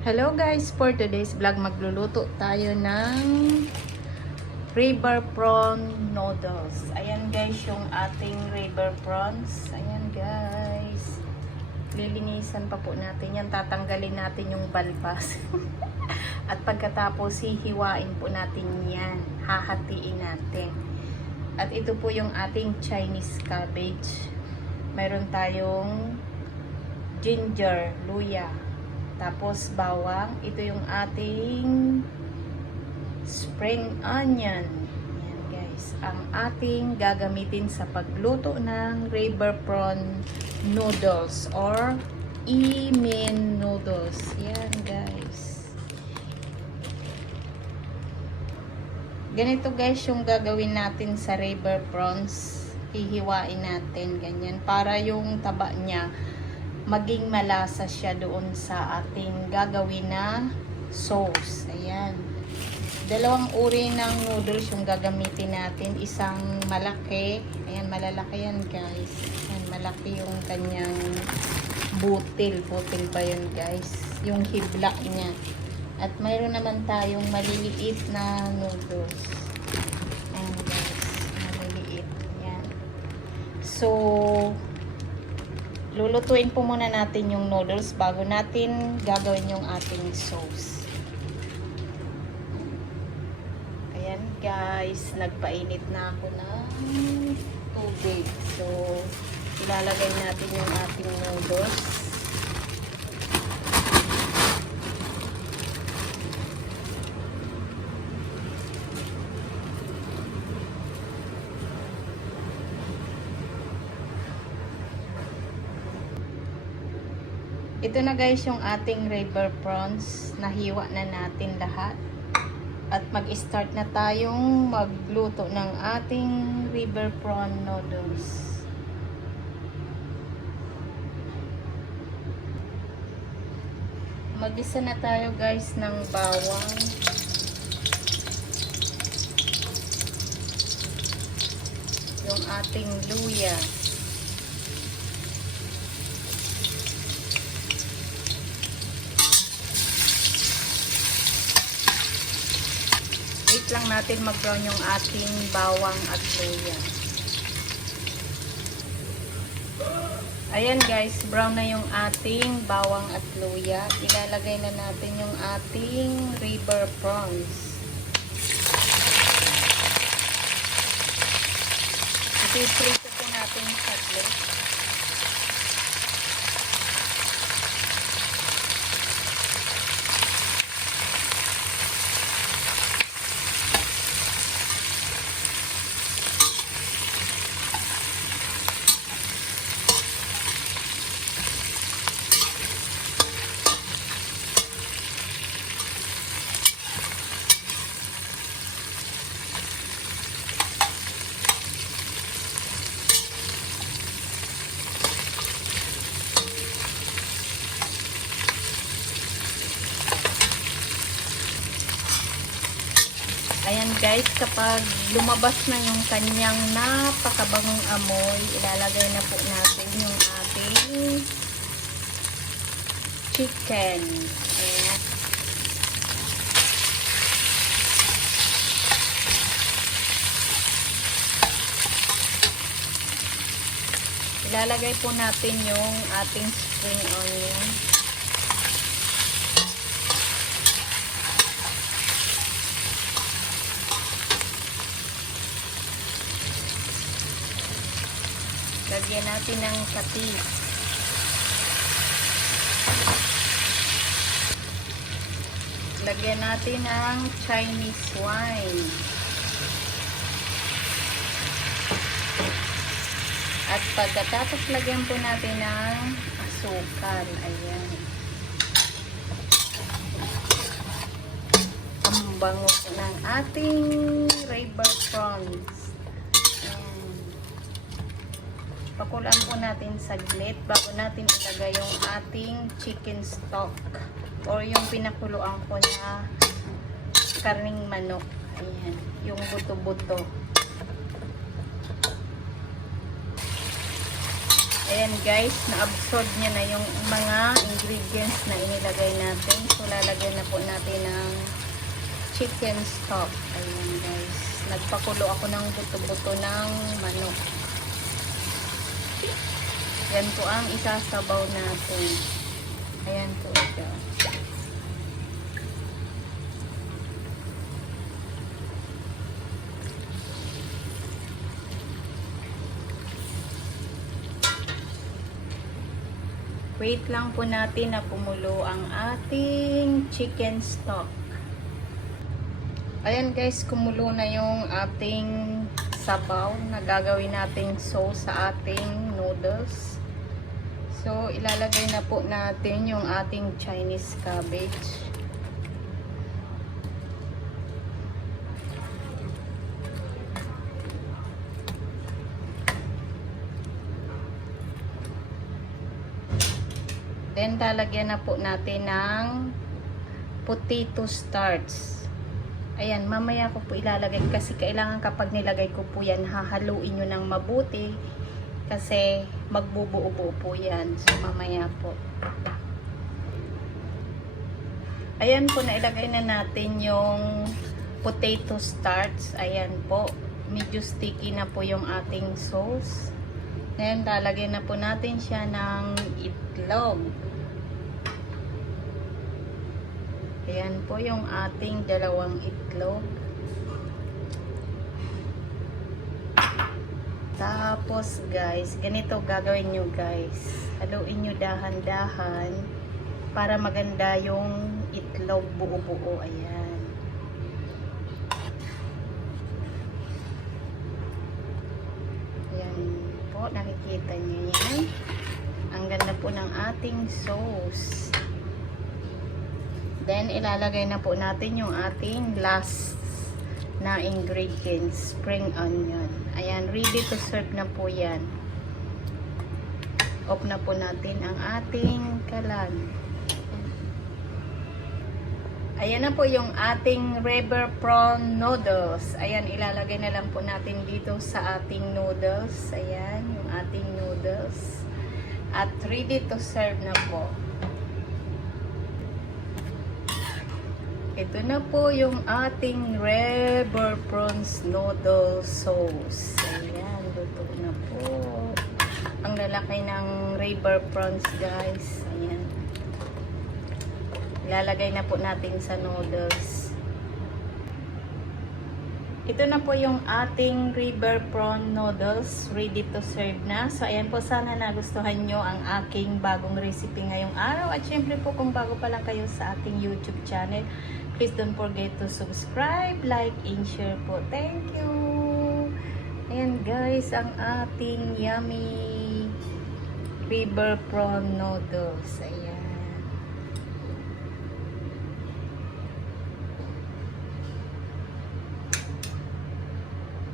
Hello guys, for today's vlog magluluto tayo ng river prawn noodles. Ayan guys yung ating river prawns. Ayan guys. Lilinisan pa po natin yan. Tatanggalin natin yung balbas. At pagkatapos hihiwain po natin yan. Hahatiin natin. At ito po yung ating Chinese cabbage. Mayroon tayong ginger, luya. Tapos bawang, ito yung ating spring onion. Ayan guys, ang ating gagamitin sa pagluto ng river prawn noodles or imin noodles. Yan guys. Ganito guys yung gagawin natin sa river prawns. Hihiwain natin ganyan para yung taba niya maging malasa siya doon sa ating gagawin na sauce. Ayan. Dalawang uri ng noodles yung gagamitin natin. Isang malaki. Ayan, malalaki yan guys. Ayan, malaki yung kanyang butil. Butil ba yun guys? Yung hibla niya. At mayroon naman tayong maliliit na noodles. Ayan guys. Maliliit. Ayan. So, lulutuin po muna natin yung noodles bago natin gagawin yung ating sauce. Ayan guys, nagpainit na ako ng tubig. So, ilalagay natin yung ating noodles. Ito na guys yung ating river prawns. Nahiwa na natin lahat. At mag-start na tayong magluto ng ating river prawn noodles. Mag-isa na tayo guys ng bawang. Yung ating luya. Wait lang natin mag-brown yung ating bawang at luya. Ayan guys, brown na yung ating bawang at luya. Ilalagay na natin yung ating river prawns. Ipiprito po natin sa plate. Ayan guys, kapag lumabas na yung kanyang napakabangong amoy, ilalagay na po natin yung ating chicken. Ayan. Ilalagay po natin yung ating spring onion. Lagyan natin ng patis. Lagyan natin ng Chinese wine. At pagkatapos lagyan po natin ng asukal. Ayan. Ang bango ng ating river prawns. Pakulaan po natin saglit bago natin ilagay yung ating chicken stock or yung pinakuluan ko na karning manok. Ayan, yung buto-buto. Ayan guys, na-absorb niya na yung mga ingredients na inilagay natin. So lalagyan na po natin ng chicken stock. Ayan guys, nagpakulo ako ng buto-buto ng manok. Yan po ang isasabaw natin. Ayan po ito. Wait lang po natin na kumulo ang ating chicken stock. Ayan guys, kumulo na yung ating sabaw na gagawin nating sauce sa ating noodles. So, ilalagay na po natin yung ating Chinese cabbage. Then, lalagyan na po natin ng potato starch. Ayan, mamaya ko po ilalagay kasi kailangan kapag nilagay ko po yan, hahaluin nyo ng mabuti kasi magbubuo-buo po yan. So, mamaya po. Ayan po, nailagay na natin yung potato starch. Ayan po, medyo sticky na po yung ating sauce. Then, lalagyan na po natin siya ng itlog. Ayan po yung ating dalawang itlog. Tapos guys, ganito gagawin nyo guys. Haluin nyo dahan-dahan para maganda yung itlog buo-buo. Ayan. Ayan po, nakikita nyo yan. Ang ganda po ng ating sauce. Then, ilalagay na po natin yung ating last na ingredients, spring onion. Ayan, ready to serve na po yan. Off na po natin ang ating kalan. Ayan na po yung ating river prawn noodles. Ayan, ilalagay na lang po natin dito sa ating noodles. Ayan, yung ating noodles. At ready to serve na po. Ito na po yung ating river prawns noodle sauce. Ayan, luto na po. Ang lalaki ng river prawns guys. Ayan. Ilalagay na po natin sa noodles. Ito na po yung ating river prawn noodles. Ready to serve na. So, ayan po. Sana nagustuhan nyo ang aking bagong recipe ngayong araw. At syempre po, kung bago pa lang kayo sa ating YouTube channel, please don't forget to subscribe, like, and share po. Thank you! Ayan guys, ang ating yummy river prawn noodles. Ayan.